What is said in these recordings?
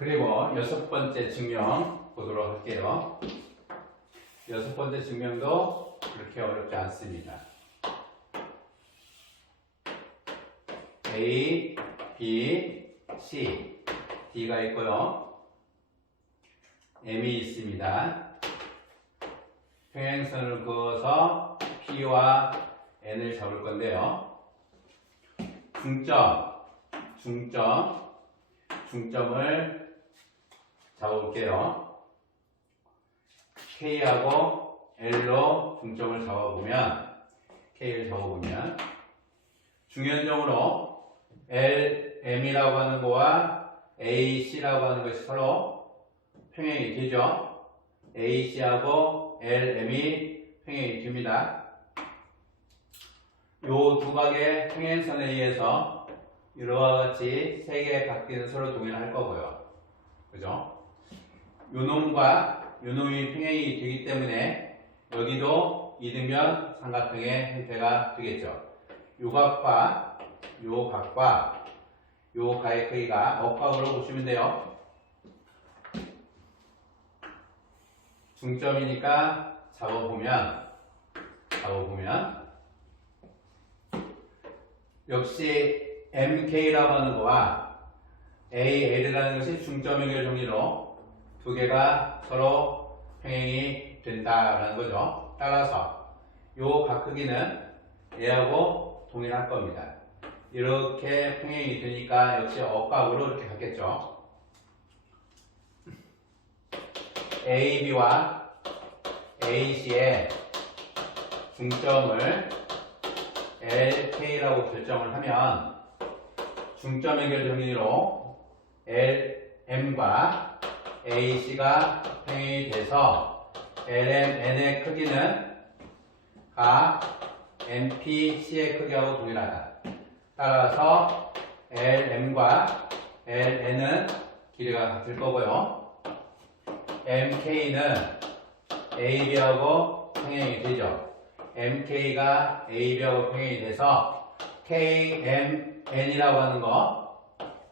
그리고 여섯 번째 증명 보도록 할게요. 여섯 번째 증명도 그렇게 어렵지 않습니다. A, B, C, D가 있고요. M이 있습니다. 평행선을 그어서 P와 N을 잡을 건데요. 중점을 잡아볼게요. K하고 L로 중점을 잡아보면, K를 잡아보면, 중연점으로 LM이라고 하는 거와 AC라고 하는 것이 서로 평행이 되죠. AC하고 LM이 평행이 됩니다. 요 두 각의 평행선에 의해서 이와 같이 세 개의 각들은 서로 동일할 거고요. 그죠? 요 놈과 요 놈이 평행이 되기 때문에 여기도 이등변 삼각형의 형태가 되겠죠. 요 각과 요 각의 크기가 억각으로 보시면 돼요. 중점이니까 잡아보면 역시 MK라고 하는 거와 AL이라는 것이 중점 연결 정리로 두 개가 서로 평행이 된다라는 거죠. 따라서 요 각 크기는 얘하고 동일할 겁니다. 이렇게 평행이 되니까 역시 억각으로 이렇게 갖겠죠. AB와 AC의 중점을 LK라고 결정을 하면 중점 연결 정리로 LM과 AC가 평행이 돼서 LMN의 크기는 각 MPC의 크기하고 동일하다. 따라서 LM과 LN은 길이가 같을 거고요. MK는 AB하고 평행이 되죠. MK가 AB하고 평행이 돼서 KMN이라고 하는 거,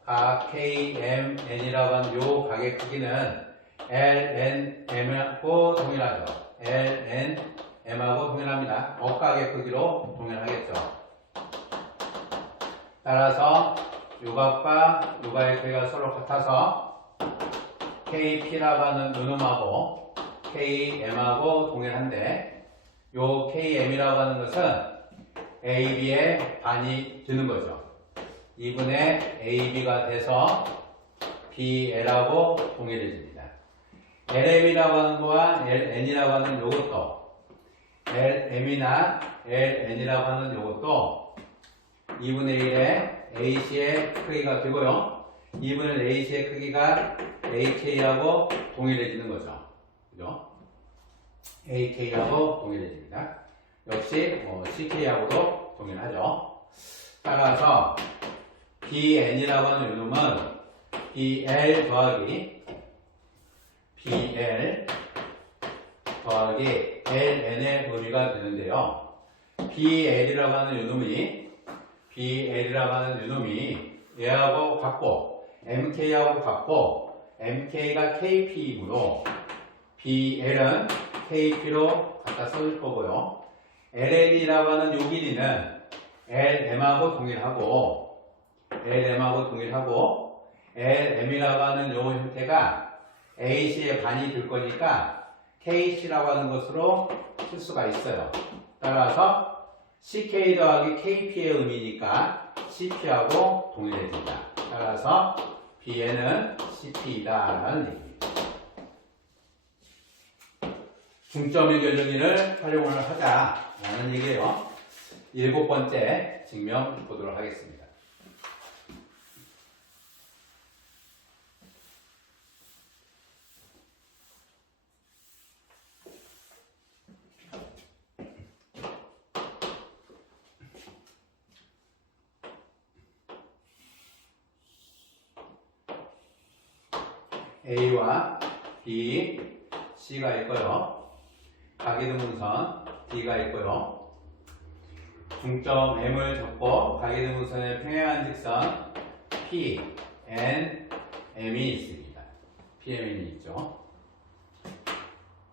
각 KMN이라고 하는 요 각의 크기는 LNM하고 동일하죠. LNM하고 동일합니다. 억각의 크기로 동일하겠죠. 따라서 요 각과 요 각의 크기가 서로 같아서 KP라고 하는 요 놈하고 KM하고 동일한데 요 KM이라고 하는 것은 AB의 반이 되는 거죠. 2분의 AB가 돼서 BL하고 동일해집니다. LM이라고 하는 거와 LN이라고 하는 요것도 LM이나 LN이라고 하는 요것도 2분의 1의 AC의 크기가 되고요. 2분의 AC의 크기가 AK하고 동일해지는 거죠. 그죠? AK하고 동일해집니다. 역시 CK하고도 동일하죠. 따라서 BN이라고 하는 요놈은 BL 더하기 LN의 의미가 되는데요. BL이라고 하는 요놈이 얘하고 같고 MK하고 같고 MK가 KP이므로 BL은 KP로 갖다 써줄 거고요. LM이라고 하는 요 길이는 LM하고 동일하고 LM이라고 하는 요 형태가 AC의 반이 될 거니까 KC라고 하는 것으로 쓸 수가 있어요. 따라서 CK 더하기 KP의 의미니까 CP하고 동일해진다. 따라서 BN은 CP이다 라는 얘기입니다. 중점 연결 정리를 활용을 하자라는 얘기예요. 일곱 번째 증명 보도록 하겠습니다. A와 B, C가 있고요. 가계등분선 D가 있고요. 중점 M을 잡고 가계등분선의 평행한 직선 P, N, M이 있습니다. BMN이 있죠.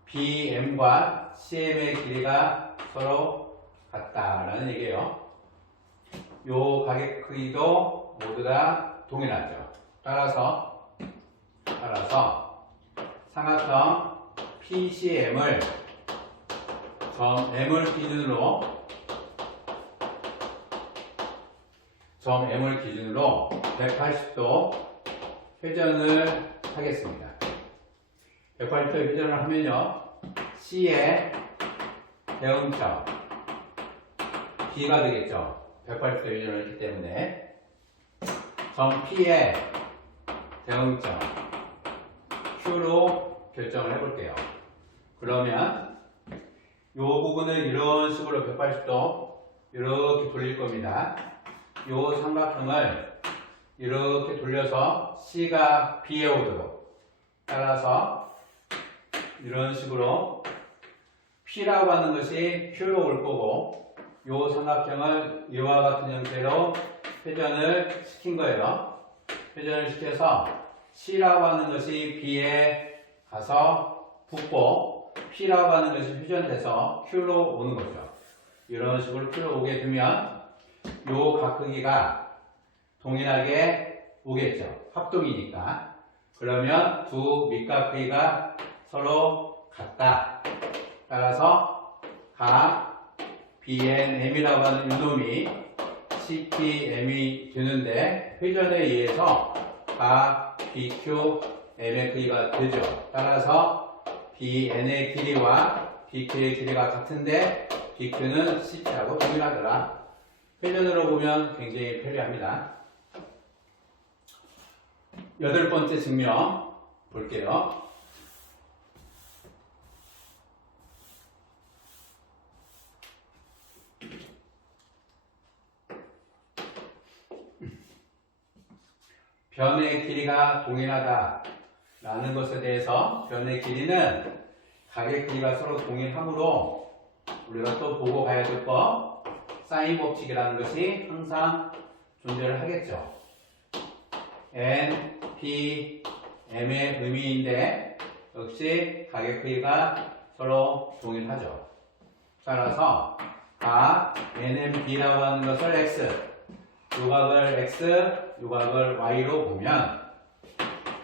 BM과 CM의 길이가 서로 같다라는 얘기예요. 요 가격 크기도 모두 다 동일하죠. 따라서 삼각형 PCM을 점 M을 기준으로 180도 회전을 하겠습니다. 180도 회전을 하면요, C의 대응점 B가 되겠죠. 180도 회전을 했기 때문에 점 P의 대응점 Q로 결정을 해볼게요. 그러면 이 부분을 이런 식으로 180도 이렇게 돌릴 겁니다. 이 삼각형을 이렇게 돌려서 C가 B에 오도록, 따라서 이런 식으로 P라고 하는 것이 Q로 올 거고, 이 삼각형을 이와 같은 형태로 회전을 시킨 거예요. 회전을 시켜서 C라고 하는 것이 B에 가서 붙고, P라고 하는 것이 회전돼서 Q로 오는 거죠. 이런 식으로 Q로 오게 되면 이 각 크기가 동일하게 오겠죠. 합동이니까. 그러면 두 밑각 크기가 서로 같다. 따라서 각 BNM이라고 하는 이놈이 CPM이 되는데, 회전에 의해서 각 BQM의 크기가 되죠. 따라서 BN의 길이와 BQ의 길이가 같은데 BQ는 CP하고 동일하더라. 회전으로 보면 굉장히 편리합니다. 8번째 증명 볼게요. 변의 길이가 동일하다 라는 것에 대해서, 변의 길이는 각의 길이가 서로 동일하므로 우리가 또 보고 가야 될 거, 사인 법칙이라는 것이 항상 존재를 하겠죠. N, P, M의 의미인데 역시 각의 크기가 서로 동일하죠. 따라서 각 NMB라고 하는 것을 X, 요각을 X, 요각을 Y로 보면,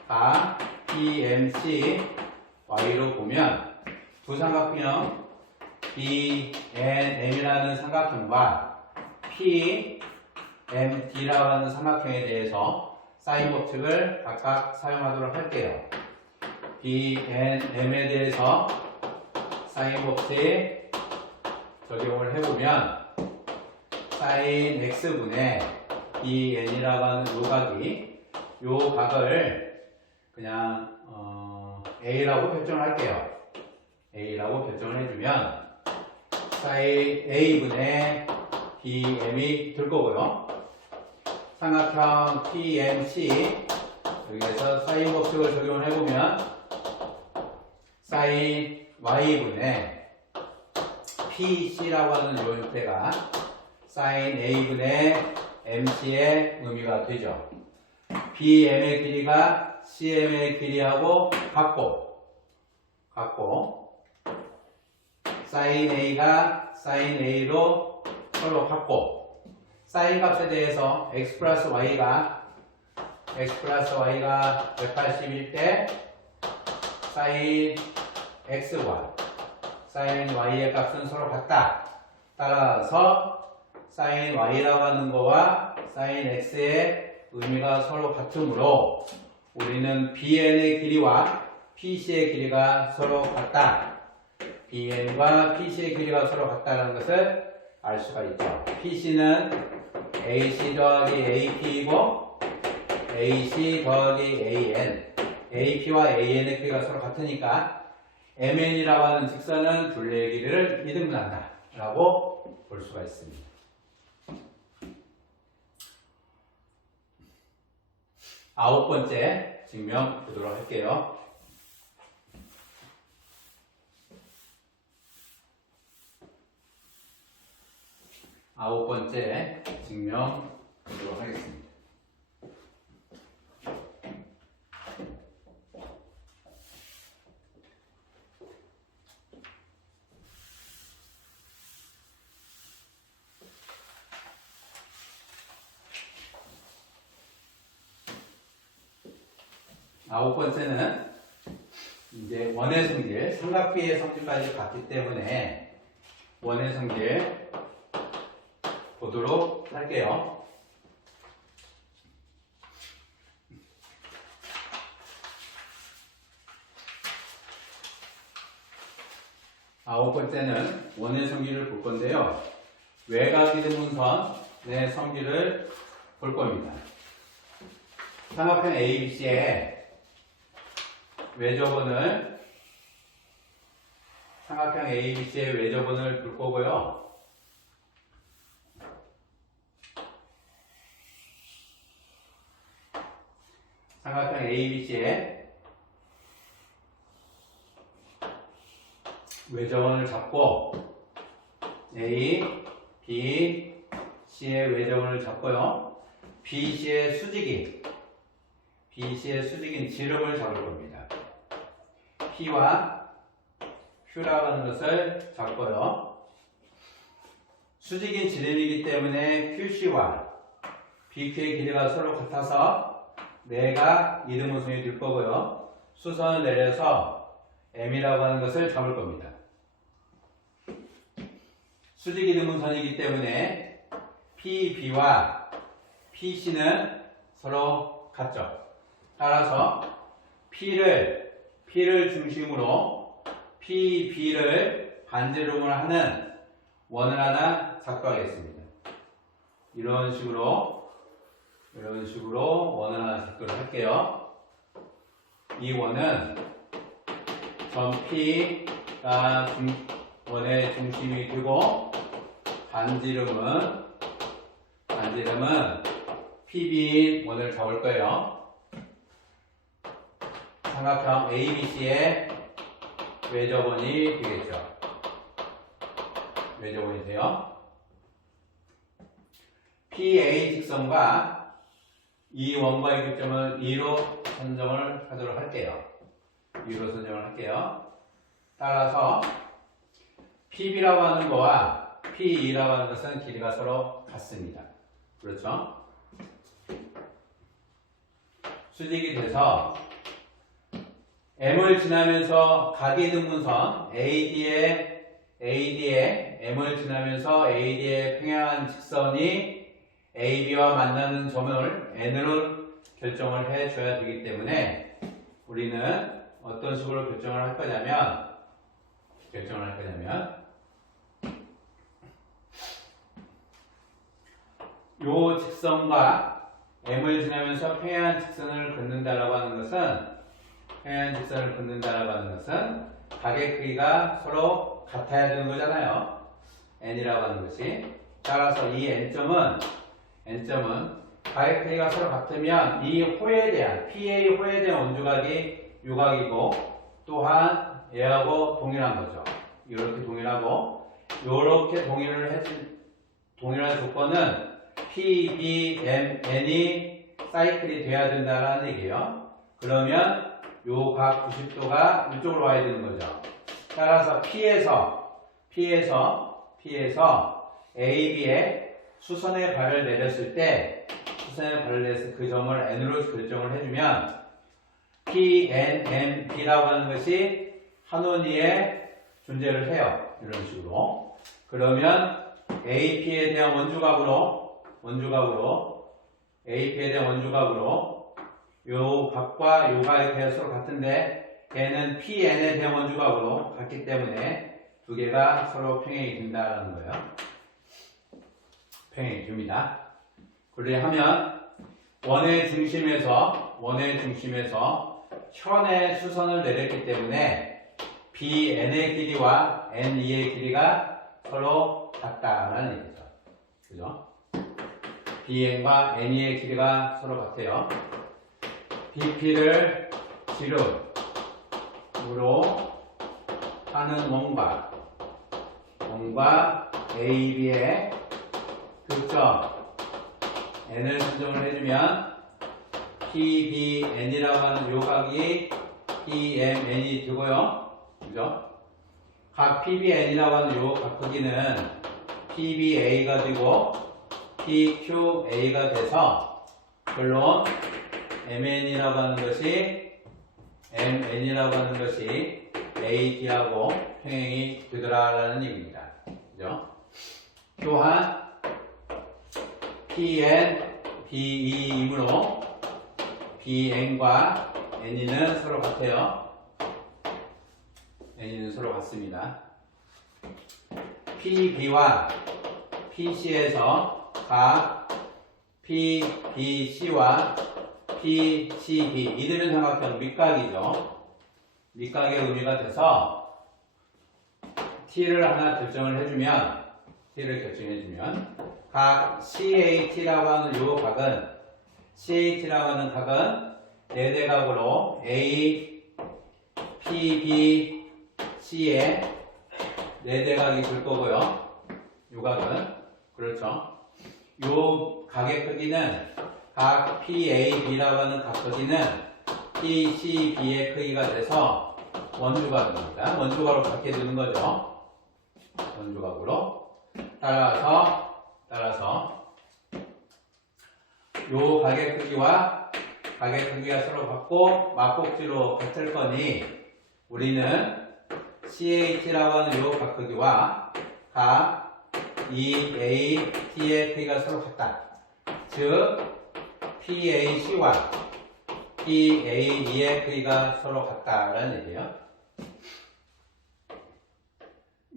각 PMC, Y로 보면 두 삼각형 BNM이라는 삼각형과 PMD라고 하는 삼각형에 대해서 사인 법칙을 각각 사용하도록 할게요. BNM에 대해서 사인 법칙 적용을 해보면 사인 X분의 BN이라고 하는 요 각을 그냥 A라고 결정을 할게요. A라고 결정을 해주면 사인 A분의 BM이 될 거고요. 삼각형 PMC, 여기에서 사인 법칙을 적용을 해보면 사인 Y분의 PC라고 하는 이 형태가 사인 A분의 MC의 의미가 되죠. BM의 길이가 CM의 길이하고 같고, 사인 A가 사인 A로 서로 같고, 사인 값에 대해서 x 플러스 y가 180일 때 사인 x와 사인 y의 값은 서로 같다. 따라서 사인 y라고 하는 거와 사인 x의 의미가 서로 같으므로 우리는 bn의 길이와 pc의 길이가 서로 같다. bn과 pc의 길이가 서로 같다는 것을 알 수가 있죠. pc는 AC 더하기 AP이고 AC 더하기 AN, AP와 AN의 크기가 서로 같으니까 MN이라고 하는 직선은 둘레의 길이를 이등분한다 라고 볼 수가 있습니다. 아홉 번째 증명 보도록 할게요. 아홉 번째 증명 보도록 하겠습니다. 9번째는 이제 원의 성질, 삼각비의 성질까지 같기 때문에 원의 성질 보도록 할게요. 아홉 번째는 원의 성질을 볼 건데요. 외곽이등분선의 성질을 볼 겁니다. 삼각형 ABC의 외접원을 삼각형 ABC의 외접원을 볼 거고요. 삼각형 ABC의 외접원을 잡고 A, B, C의 외접원을 잡고요. BC의 수직인 지름을 잡을 겁니다. P와 Q라고 하는 것을 잡고요. 수직인 지름이기 때문에 QC와 BQ의 길이가 서로 같아서 내가 이등분선이 될 거고요. 수선을 내려서 M이라고 하는 것을 잡을 겁니다. 수직 이등분선이기 때문에 PB와 PC는 서로 같죠. 따라서 P를 중심으로 PB를 반지름을 하는 원을 하나 작도하겠습니다. 이런 식으로 원을 하나 작도를 할게요. 이 원은 점 P가 원의 중심이 되고 반지름은 PB인 원을 잡을 거예요. 삼각형 ABC의 외접원이 되겠죠. 외접원이 돼요. PA 직선과 이 원과의 교점을 2로 선정을 하도록 할게요. 2로 선정을 할게요. 따라서 PB라고 하는 거와 PE라고 하는 것은 길이가 서로 같습니다. 그렇죠? 수직이 돼서 M을 지나면서 각이등분선 AD에 M을 지나면서 AD에 평행한 직선이 AB와 만나는 점을 N으로 결정을 해줘야 되기 때문에 우리는 어떤 식으로 결정을 할 거냐면 요 직선과 M을 지나면서 평행한 직선을 긋는다라고 하는 것은 각의 크기가 서로 같아야 되는 거잖아요. N이라고 하는 것이. 따라서 이 N점은 각의 크기가 서로 같으면 이 호에 대한 PA 호에 대한 원주각이 요각이고 또한 얘하고 동일한 거죠. 이렇게 동일하고 요렇게 동일한 조건은 P, B, M, N이 사이클이 돼야 된다는 얘기예요. 그러면 요 각 90도가 이쪽으로 와야 되는 거죠. 따라서 P에서 AB에 수선의 발을 내렸을 때 그 점을 N으로 결정을 해주면 P, N, M, B라고 하는 것이 한 원위에 존재를 해요. 이런 식으로. 그러면 AP에 대한 원주각으로 요 각과 요 각에 대해 서로 같은데 얘는 PN에 대한 원주각으로 같기 때문에 두 개가 서로 평행이 된다는 거예요. 평행이 됩니다. 그렇게 하면 원의 중심에서 현의 수선을 내렸기 때문에 BN의 길이와 NE의 길이가 서로 같다라는 얘기죠. 그죠? BN과 NE의 길이가 서로 같아요. BP를 지름으로 하는 원과 AB의 교점 N을 선정을 해주면 PBN이라고 하는 요각이 PMN이 되고요. 그죠? 각 PBN이라고 하는 요 각 크기는 PBA가 되고 PQA가 돼서 물론 MN이라고 하는 것이 MN이라고 하는 것이 AD하고 평행이 되더라라는 얘기입니다. 그죠? 또한 PN, BE이므로 BN과 NE는 서로 같아요. NE는 서로 같습니다. PB와 PC에서 각 PBC와 PCB 이들은 삼각형 밑각이죠. 밑각의 의미가 돼서 T를 하나 결정을 해주면 각 CAT라고 하는 요 각은 CAT라고 하는 각은 네대각으로 A, P, B, C에 네대각이 될 거고요. 요 각은 그렇죠. 요 각의 크기는 각 PAB라고 하는 각 크기는 PCB의 크기가 돼서 원주각입니다. 원주각으로 갖게 되는 거죠. 원주각으로. 따라서 요 각의 크기가 서로 같고 막곡지로 같을 거니 우리는 CH라고 하는 요 각 크기와 각 EAT의 크기가 서로 같다. 즉 PAC와 PAE의 크기가 서로 같다라는 얘기예요.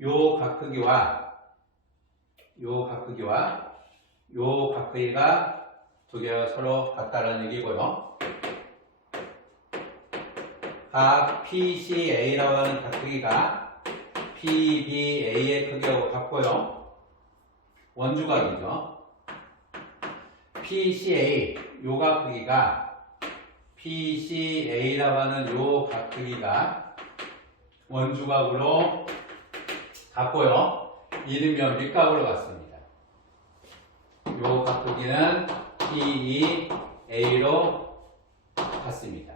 요 각 크기와 요 각 크기가 두 개가 서로 같다라는 얘기고요. 각 PCA라고 하는 각 크기가 PBA의 크기하고 같고요. 원주각이죠. PCA 요 각 크기가 PCA라고 하는 요 각 크기가 원주각으로 같고요. 이등변 밑각으로 같습니다. 요 각 크기는 PEA로 같습니다.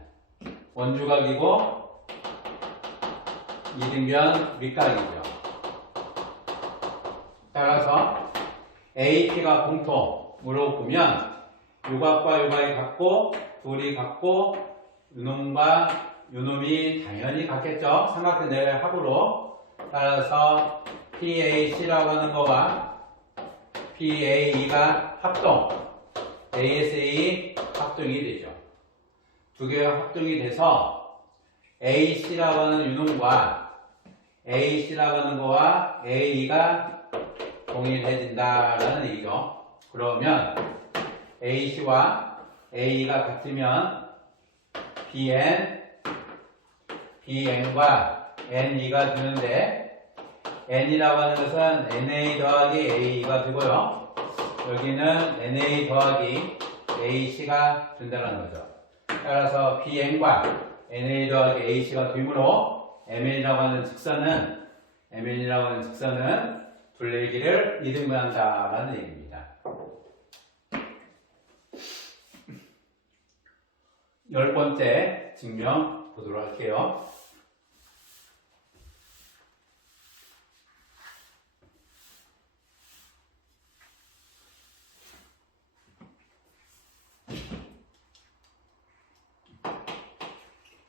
원주각이고 이등변 밑각이죠. 따라서 AP가 공통으로 보면 요각과 요각이 같고 둘이 같고 요놈과 요놈이 당연히 같겠죠. 삼각형 내의 합으로. 따라서 PAC라고 하는 거와 PAE가 합동, ASA 합동이 되죠. 두 개가 합동이 돼서 AC라고 하는 유놈과 AC라고 하는 거와 AE가 동일해진다라는 얘기죠. 그러면 AC와 AE가 같으면 BN과 NE가 되는데 N이라고 하는 것은 NA 더하기 AE가 되고요. 여기는 NA 더하기 AC가 된다는 거죠. 따라서 BN과 NA 더하기 AC가 되므로 MN이라고 하는 직선은 둘레길을 이등분한다라는 얘기입니다. 10번째 증명 보도록 할게요.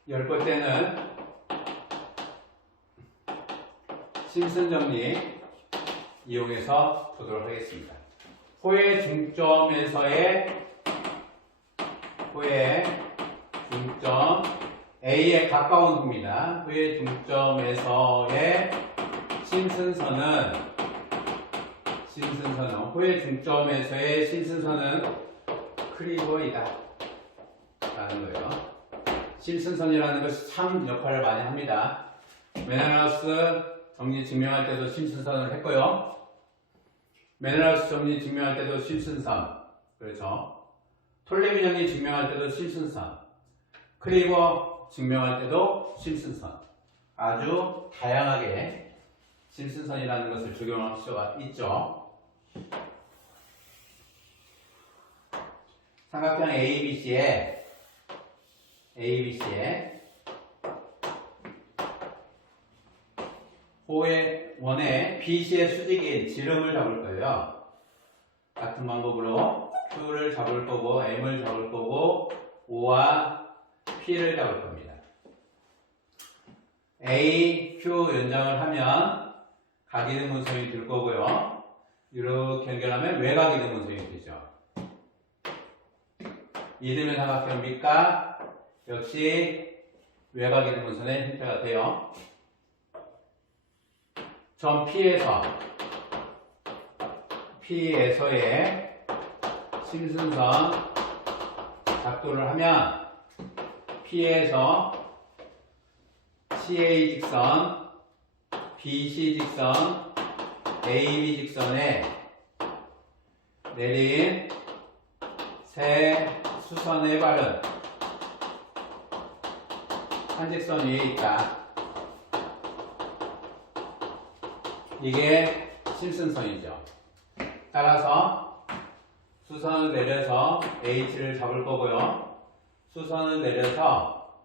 열 번째는 심슨 정리 이용해서 보도록 하겠습니다. 호의 중점에서의 A에 가까운 호입니다. 호의 중점에서의 심슨선은 호의 중점에서의 심슨선은 크리보이다 라는 거예요. 심슨선이라는 것이 참 역할을 많이 합니다. 메넬하우스 정리 증명할 때도 심슨선을 했고요. 메넬하우스 정리 증명할 때도 심슨선, 그렇죠. 톨레미 정리 증명할 때도 심슨선, 크리버 증명할 때도 심슨선. 아주 다양하게 심슨선이라는 것을 적용할 수가 있죠. 삼각형 ABC에 호의 원의 BC의 수직인 지름을 잡을 거예요. 같은 방법으로 Q를 잡을 거고 M을 잡을 거고 O와 P를 잡을 겁니다. A, Q 연장을 하면 각이등분선이 될 거고요. 이렇게 연결하면 외곽이등분선이 되죠. 이등변 삼각형 밑각 역시 외곽이등분선의 형태가 돼요. 점 P에서의 심순선 작도를 하면 P에서 CA 직선, BC 직선, AB 직선에 내린 세 수선의 발은 한 직선 위에 있다. 이게 심슨선이죠. 따라서 수선을 내려서 H를 잡을 거고요. 수선을 내려서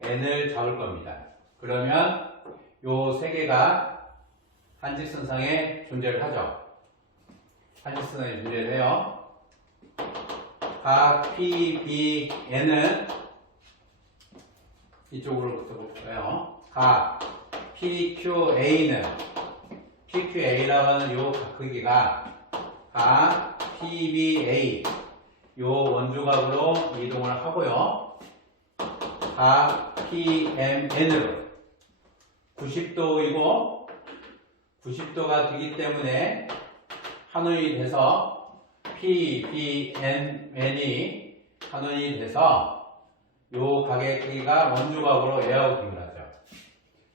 N을 잡을 겁니다. 그러면 요 세 개가 한직선상에 존재를 하죠. 한직선상에 존재를 해요. 각 P, B, N은 이쪽으로 써볼까요? 각 P, Q, A는 PQA라고 하는 요 크기가 각 PBA 요 원주각으로 이동을 하고요. 각 PMN으로 90도이고 90도가 되기 때문에 한원이 돼서 PBN이 한원이 돼서 요 각의 크기가 원주각으로 A하고 동일하죠.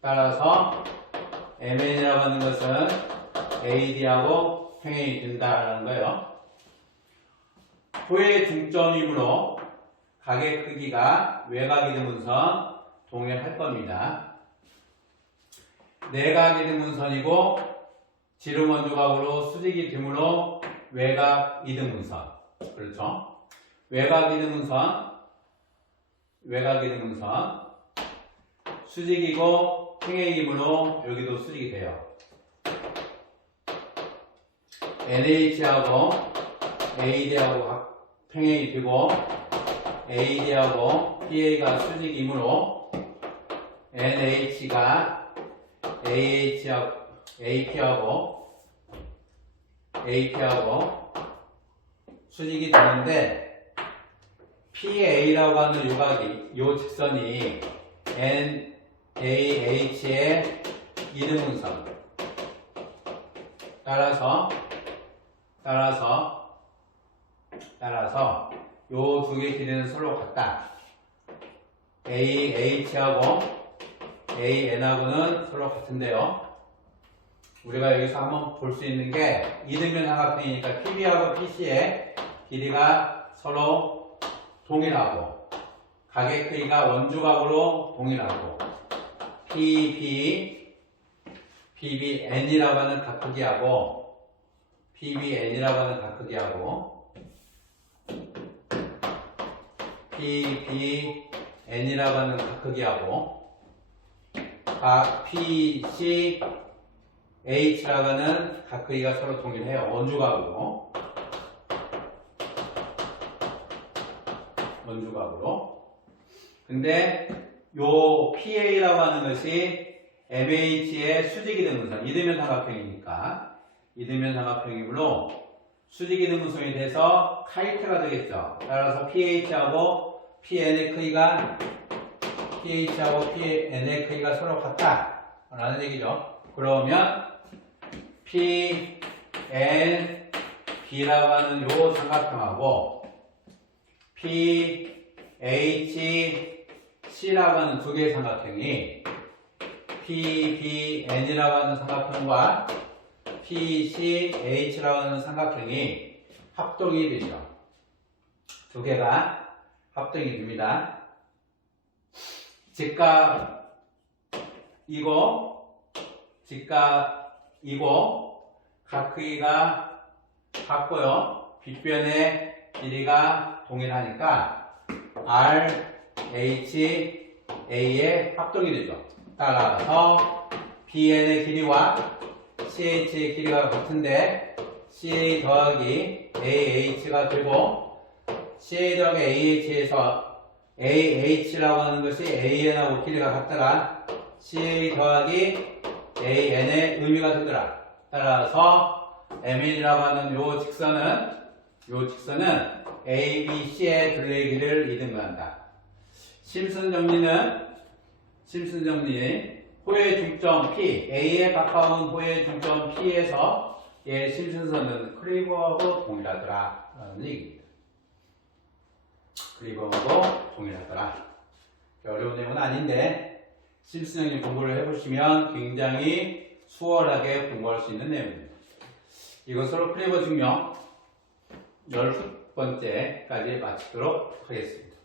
따라서 MN이라고 하는 것은 AD하고 평행이 된다라는 거예요. 호의 중점이므로 각의 크기가 외곽이등분선 동일할 겁니다. 내각이등분선이고 지름 원주각으로 수직이 드므로 외곽이등분선. 그렇죠? 외곽이등분선 수직이고 평행이므로 여기도 수직이 돼요. NH하고 AD하고 평행이 되고 AD하고 PA가 수직이므로 NH가 AP하고 수직이 되는데 PA라고 하는 요각이 요 직선이 NAH의 이등분선 따라서 요 두 개의 길이는 서로 같다. AH하고 AN하고는 서로 같은데요. 우리가 여기서 한번 볼 수 있는 게 이등변 삼각형이니까 PB하고 PC의 길이가 서로 동일하고 각의 크기가 원주각으로 동일하고 PBN이라고 하는 각크기하고 PBN이라고 하는 각크기하고 PBN이라고 하는 각크기하고 각 PCH라고 하는 각크기가 서로 동일해요. 원주각으로. 근데 요 PA라고 하는 것이 MH의 수직이등분선, 이등변 삼각형이니까 이등변 삼각형이므로 수직이등분선이 돼서 카이트가 되겠죠. 따라서 PH하고 PN의 크기가 서로 같다 라는 얘기죠. 그러면 PNB라고 하는 요 삼각형하고 PHC라고 하는 두 개의 삼각형이 PBN이라고 하는 삼각형과 PCH라고 하는 삼각형이 합동이 되죠. 두 개가 합동이 됩니다. 직각이고 각 크기가 같고요. 빗변의 길이가 동일하니까 RHA의 합동이 되죠. 따라서 BN의 길이와 CH의 길이가 같은데 CA 더하기 AH가 되고 CA 더하기 AH에서 AH라고 하는 것이 AN하고 길이가 같다가 CA 더하기 AN의 의미가 되더라. 따라서 MN이라고 하는 요 직선은 ABC의 둘레길을 이등분한다. 심슨 정리 호의 중점 P, A에 가까운 호의 중점 P에서 얘 심슨선은 크리버하고 동일하더라. 라는 얘기입니다. 크리버하고 동일하더라. 어려운 내용은 아닌데 심슨 정리 공부를 해보시면 굉장히 수월하게 공부할 수 있는 내용입니다. 이것으로 크리버 증명 10번째까지 마치도록 하겠습니다.